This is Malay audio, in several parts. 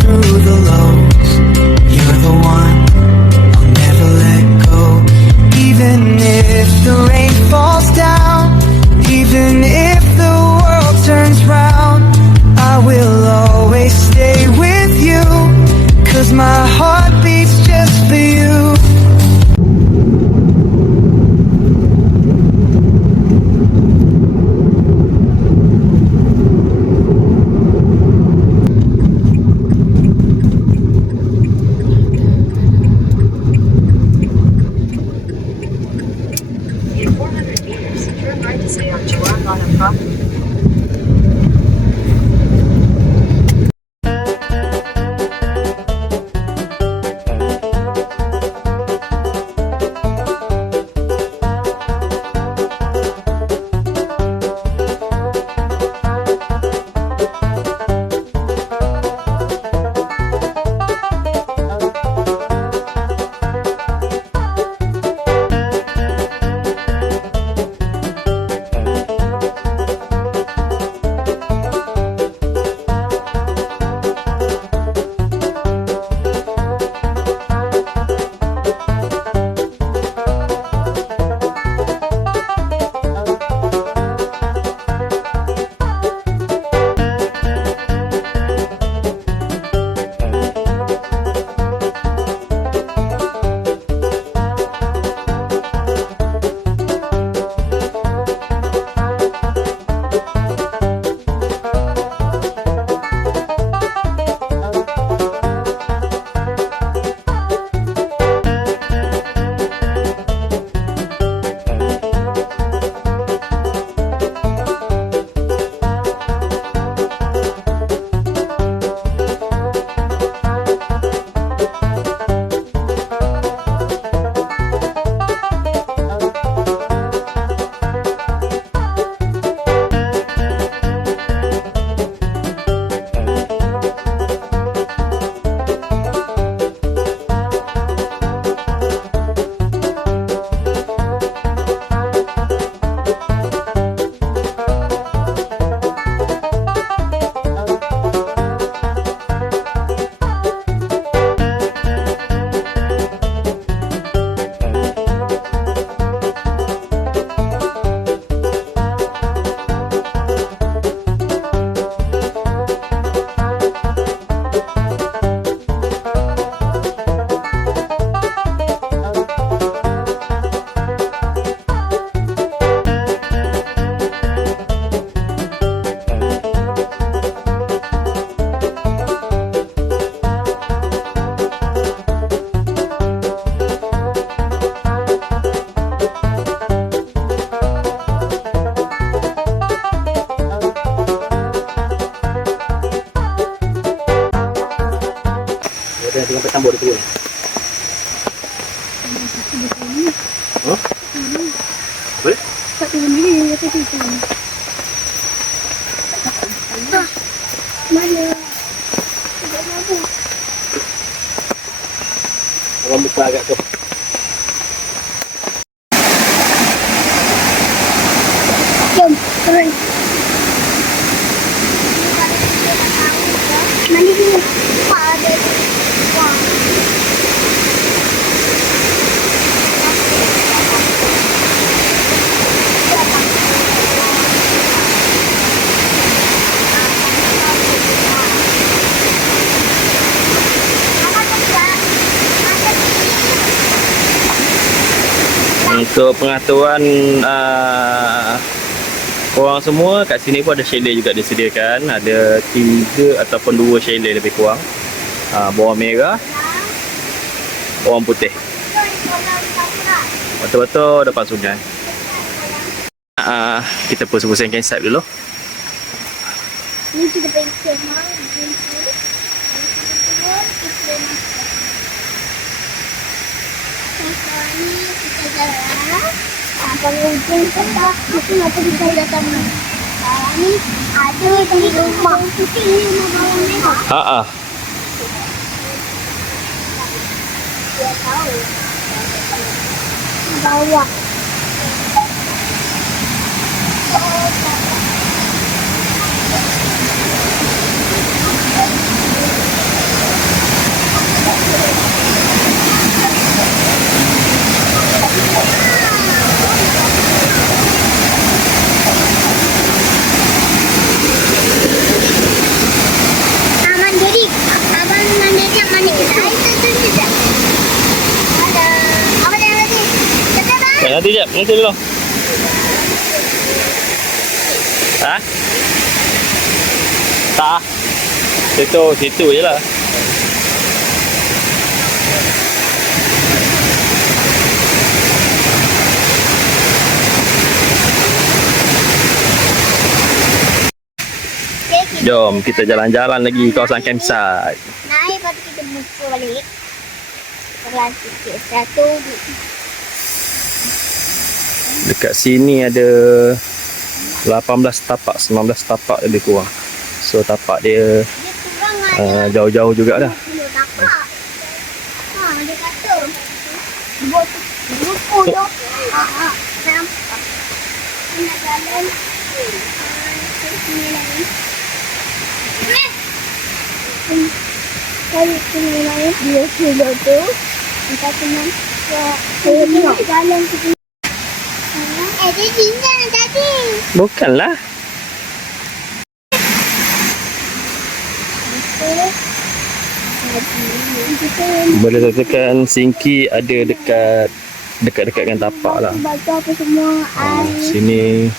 through the lows, you're the one I'll never let go. Even if the rain falls down, even if the world turns round, I will always stay with you, 'cause my heart beats just for you. In 400 meters, turn right to stay on Chuangana property. Dengan petambur tu. Oh? Boleh? Tak turun lagi, kata tu. Mana? Tidak mampu. Orang buka agak tu. Jom, turun. Mana dia? Ada. Wah. Untuk pengaturan korang semua, kat sini pun ada chalet juga disediakan. Ada 3 ataupun 2 chalet lebih kurang. Bawang merah, bawang putih. Betul-betul depan sungai. Kita pusing-pusing campsite dulu. Ni kita pergi kemah. Sekarang ni kita jalan. Kalau hujan tetap, mesti nak pergi cari datang ni. Sekarang ni ada di rumah. Putih ni rumah bawang merah. Dia tahu. Bawah. Nanti dulu. Ha? Tak. Situ je lah. Jom kita jalan-jalan lagi kawasan campsite. Naik, lepas tu kita buka balik. Pelan sikit. Satu. Dekat sini ada 18 tapak, 19 tapak lebih kurang. So tapak dia Dia kurang ada jauh-jauh jugalah. 10 tapak. Dia kata. Buku tu. Nampak. Nak jalan. Sini lagi. Kalau sini lagi. Dia kilo tu. Kita kena tengok jalan tu. Dia jinjang tadi. Bukanlah. Boleh katakan Singki ada dekat-dekat dengan tapak lah. Baca apa semua. Sini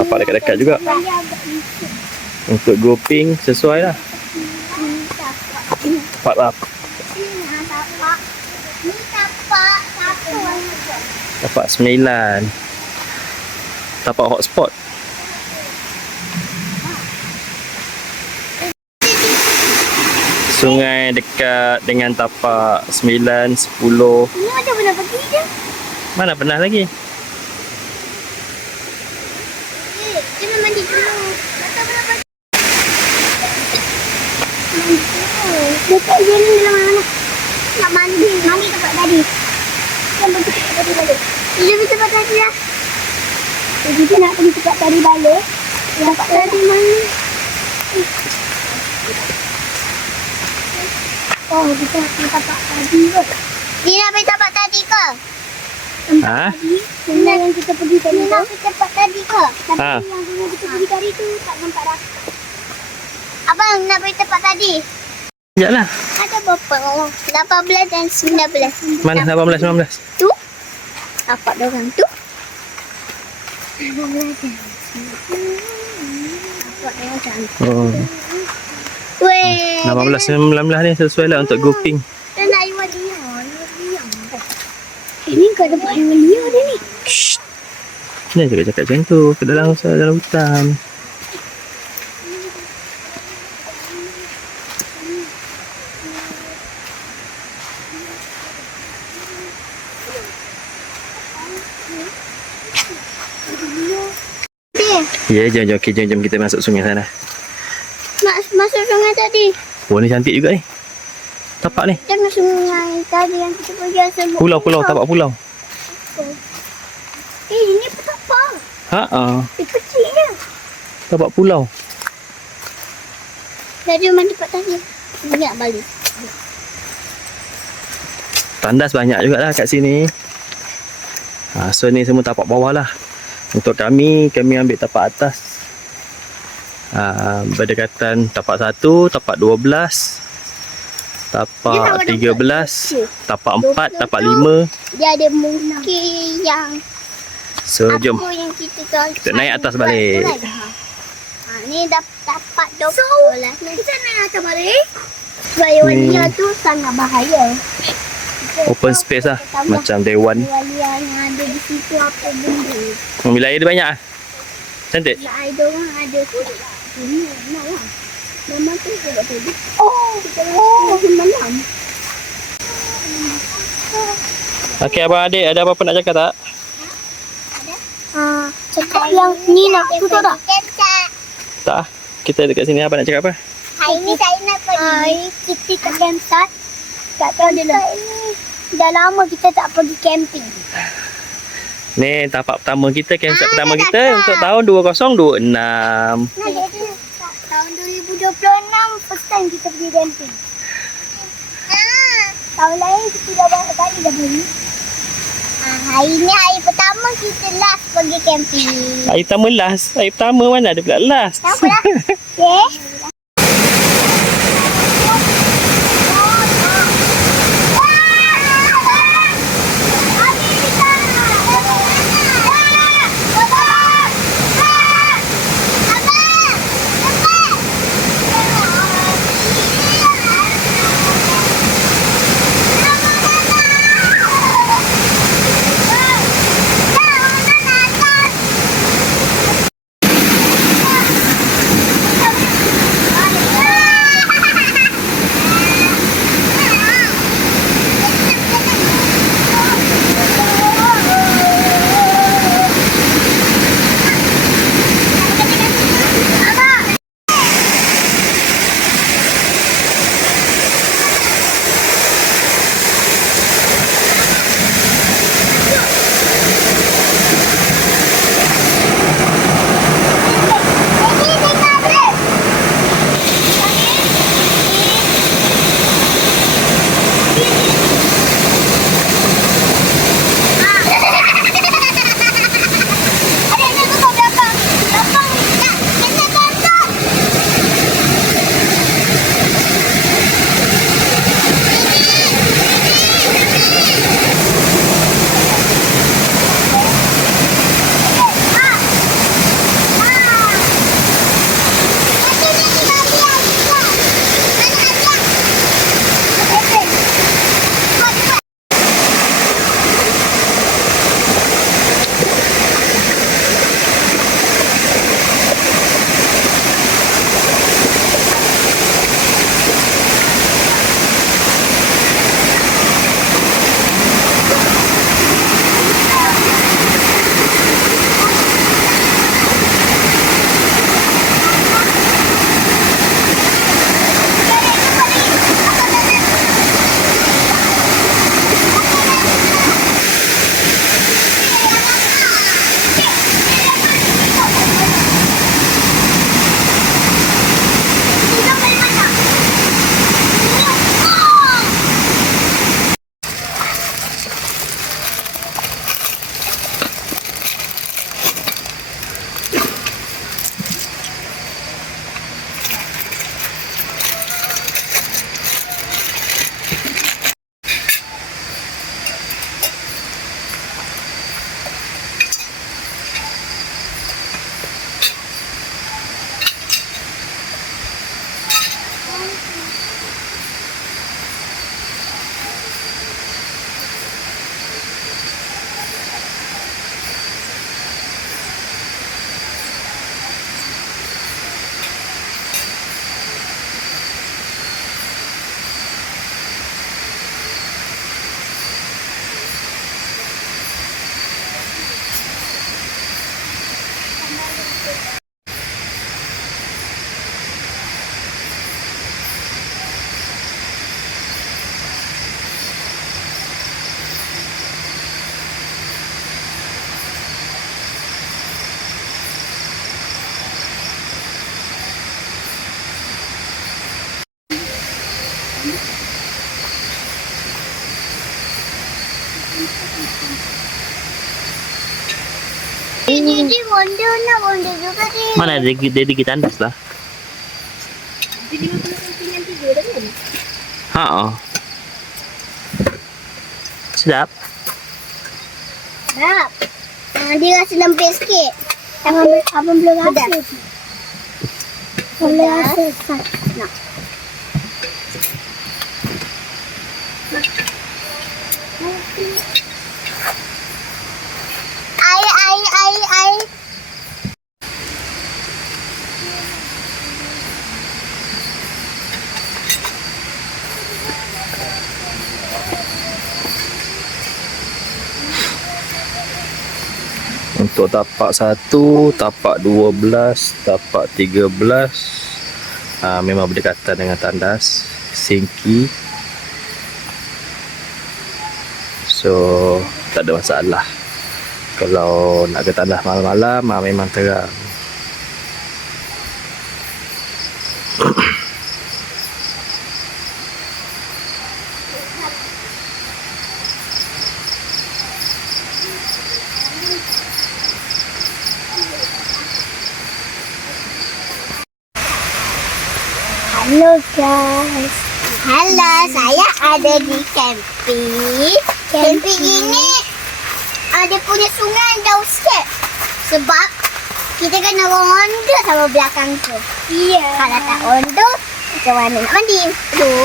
tapak dekat-dekat juga. Untuk grouping sesuai lah. Tapak lah. Ni tapak satu. Tapak 9. Tapak hotspot. Sungai dekat dengan tapak 9, 10. Ini macam pernah pergi je. Mana pernah lagi? Kena mandi dulu. Macam pernah pergi. Mandi dulu. Dekat sini dalam mana? Nak mandi. Mandi tempat tadi. Yang pergi tempat tadi balik. Lebih tempat tadi lah. Jadi kita nak pergi tempat tadi balik. Tempat tadi mana? Oh, kita nak pergi tempat tadi kot. Dia nak pergi tempat tadi ke? Ha? Benda yang kita pergi tadi tu. Nak pergi tempat tadi ke? Tapi Ha. yang benda kita pergi tadi tu tak nampak dah. Abang nak pergi tempat tadi? Sekejap lah. Ada berapa orang? 18 dan 19. Mana 18, 19? Tu? Nampak dia orang tu? 18 dan 19. Nampak dia orang cantik. Oh. Weh. 18, 19 ni sesuai lah untuk grouping. Dan nak iwan dia. Ini kau dapat iwan dia dia ni. Shh. Jangan cakap macam tu. Ke dalam hutan. Ya, jom. Okay, jom kita masuk sungai sana. Masuk sungai tadi. Oh, ni cantik juga ni. Tapak ni. Jangan sungai tadi yang kita pergi asal. Pulau, tapak pulau. Ini apa? Ha. Kecil je. Tapak pulau. Dari mana tempat tadi? Banyak balik. Tandas banyak jugalah kat sini. So ni semua tapak bawah lah. Untuk kami ambil tapak atas. Berdekatan tapak 1, tapak 12, tapak 13, tapak 4, tapak 5. Dia ada mungkin yang So jom apa yang kita naik atas balik. Ni dah tapak 20 lah. Kita naik atas balik. Wali-wali tu sangat bahaya. Open space lah. Macam Dewan. Wali yang ada di situ apa benda. Bila air dia banyak lah. Cantik. Nak air dorang ada tu. Ini nak lah. Mama tu sebab tadi. Oh, malam. Okey abang adik, ada apa-apa nak cakap tak? Cakap yang ni nak tutup tak? Tak. Kita dekat sini apa nak cakap apa? Hari ni saya nak pergi. Hari kita ke campsite. Tak tahu dia ini. Dah lama kita tak pergi camping. Ni tapak pertama kita, campsite pertama kita untuk tahun 2026. Tahun 2026 first time kita pergi camping. Tahun lain kita dah banyak kali dah pergi. Hari ni hari pertama kita last pergi camping. Hari pertama last. Hari pertama mana ada pula last? Tak apalah. Okay. bonda juga ni. Mana Daddy kita tandas lah. Jadi dia kena sampingan 3 dah kan? Ha. Sedap. Sedap. Dia rasa lembik sikit. Abang belum rasa. Belum rasa. Nak. Air. Untuk tapak 1, tapak 12, tapak 13 memang berdekatan dengan tandas singki. So tak ada masalah. Kalau nak ke tandas malam-malam memang terang. Halo guys. Halo, saya ada di camping. Camping ini ada punya sungai jauh sikit. Sebab kita kena ronda sama belakang tu. Iya. Kalau tak ronda, macam mana nak mandi? Aduh.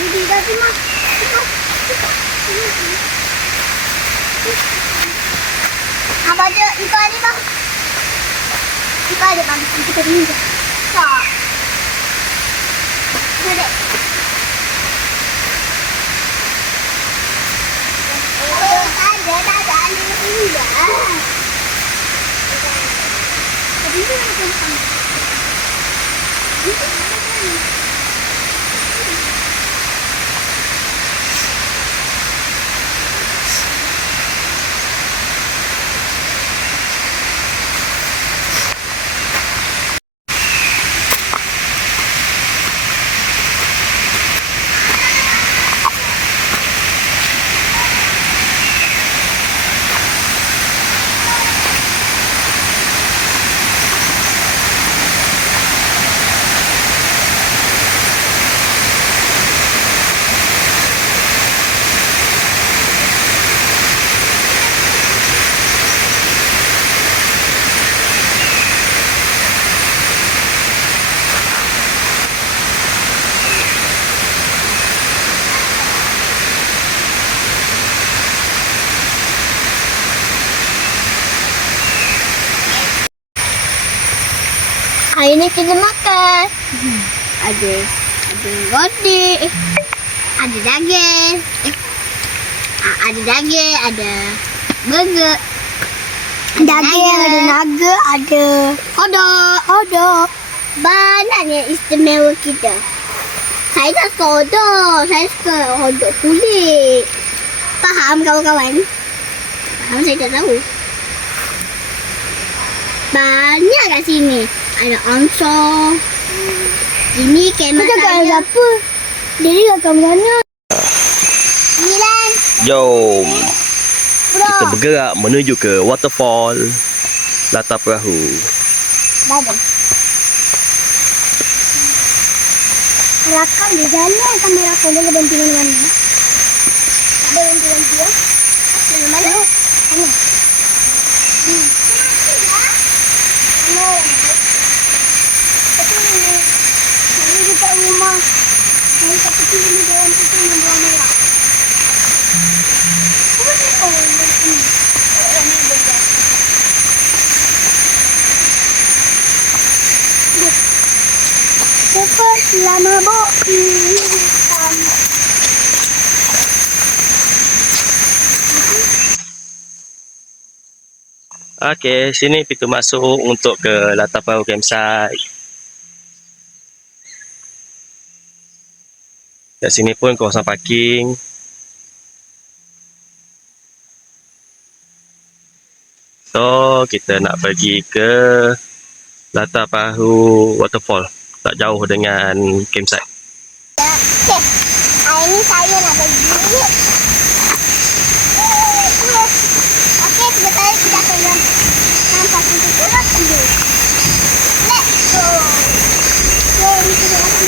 Mandi dah semua. Abang ada ikut ada bang. Ikut ada bang. Kita pinjam. Tak. Ada. Tak ada ini dah. Tapi ni macam mana? Hari ni kita makan. Ada roti. Ada daging. Ada daging, ada burger. Daging, ada nugget, ada hotdog. Banyaknya istimewa kita. Saya tak suka hotdog. Saya suka hotdog kulit. Faham kawan-kawan? Faham, saya tak tahu. Banyak kat sini. Ada ansur. Ini kemah saya. Apa? Dia kat mana? Milan. Jom Bro. kita bergerak menuju ke waterfall Latar Perahu. Dah. Rakam di jalan kamera aku dia berhenti mana-mana. Berhenti ya. Di mana? Mana? Ini dekat rumah. Ini kat tepi ni dalam tu yang warna merah. Apa ni? Oh, ini. Oh, ni betul. Cepat lama bo. Okey, sini pintu masuk untuk ke Latar Perahu campsite. Kat sini pun kawasan parking. So, kita nak pergi ke Latar Perahu waterfall. Tak jauh dengan campsite. Okay, hari ni saya nak pergi. Okey, sebentar kita satu sekolah dulu. Let's go. Okay, ini kita akan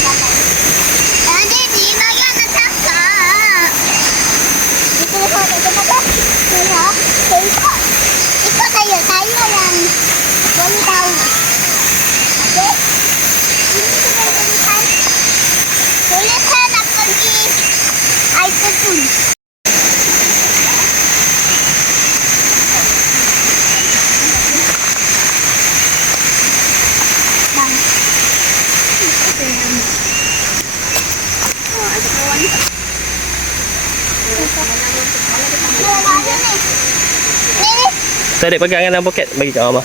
makan. Tadi di bagian cakap. Kita lihat ada apa? Saya ikut. Ikut saya yang boleh tahu. Okay. Ini kita lihat. Boleh saya nak pergi air terjun. Bang. Oh, ada kawan ni. Ada ni. Ni. Tak ada pegang dalam poket. Bagi kat mama.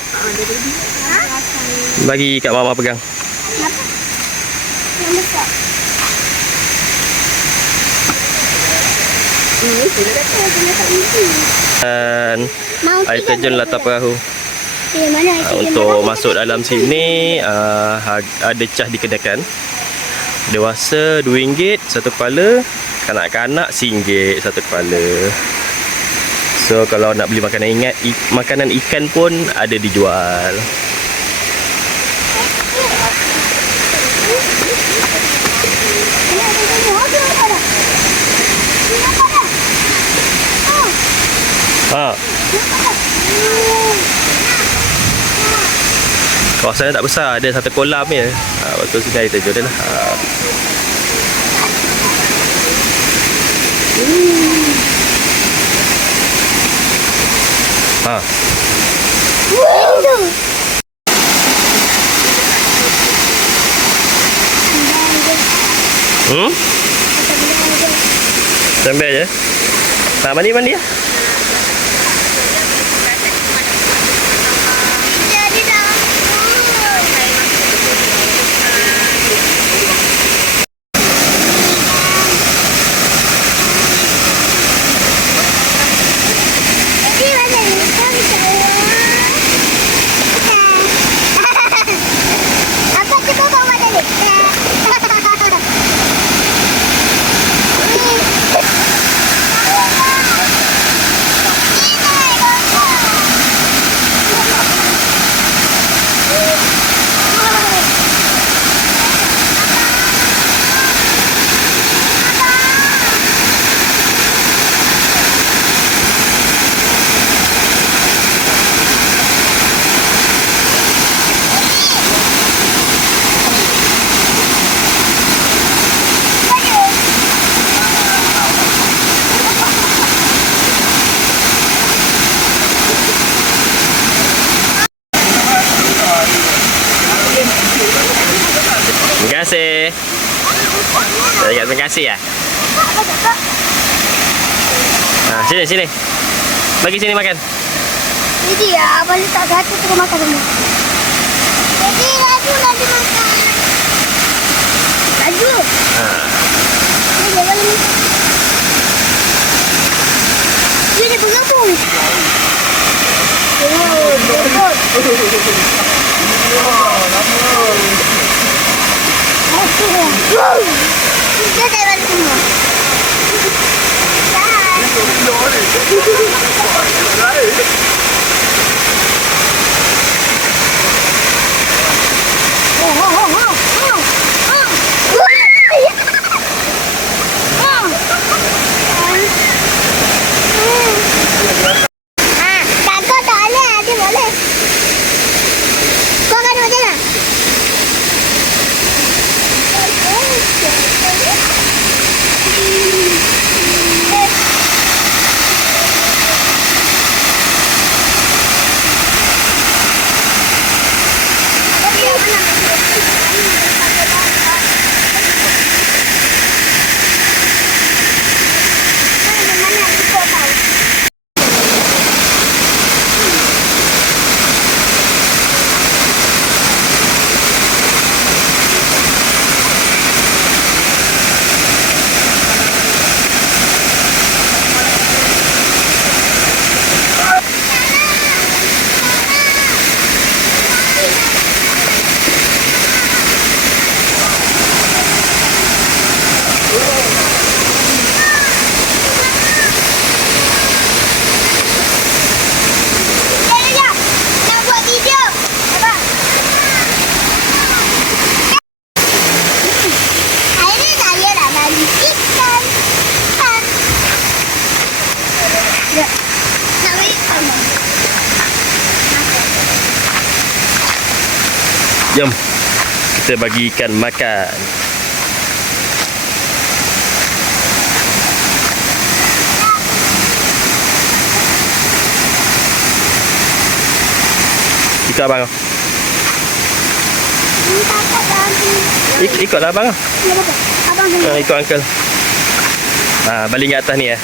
Bagi kat mama pegang. Kenapa? Yang besar. Dan air terjun latar perahu. Mana air terjun Untuk mana? masuk dalam sini ada cas dikenakan. Dewasa RM2 satu kepala, kanak-kanak RM1 satu kepala. So kalau nak beli makanan ikan pun ada dijual. Ha, kawasan tak besar, ada satu kolam je. Betul sini air terjun dia lah. Ha. Hmm? Sambil je. Mandi ya. Jadi dah. Jadi mana ni? Apa tu kau bawa tadi? Terima kasih. Saya cakap terima kasih ya. Sini. Bagi sini makan. Jadi ya, abang letak satu terus makan semua. Jadi laju makan. Laju. Jadi abang ni. Dia bergabung. Oh, betul. Kita dah balik semua. Kakak tak boleh, dia boleh. Kau kan macam mana? Tapi yang mana? Jom kita bagi ikan makan. Ikut abang kau. Ini kakak tadi. Ikutlah abang kau. Ya betul. Abang dulu. Ikut uncle. Baling kat atas ni ya.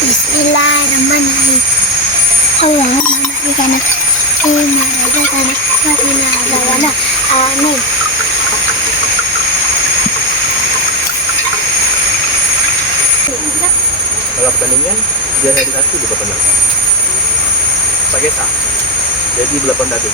Bismillahirrahmanirrahim. Allahumma maghfirna fima razaqtana wa qina adzabannar. Amin. Kalau pertandingan dia hari satu dia berapa menang? Pakai sah. Jadi berapa dadu?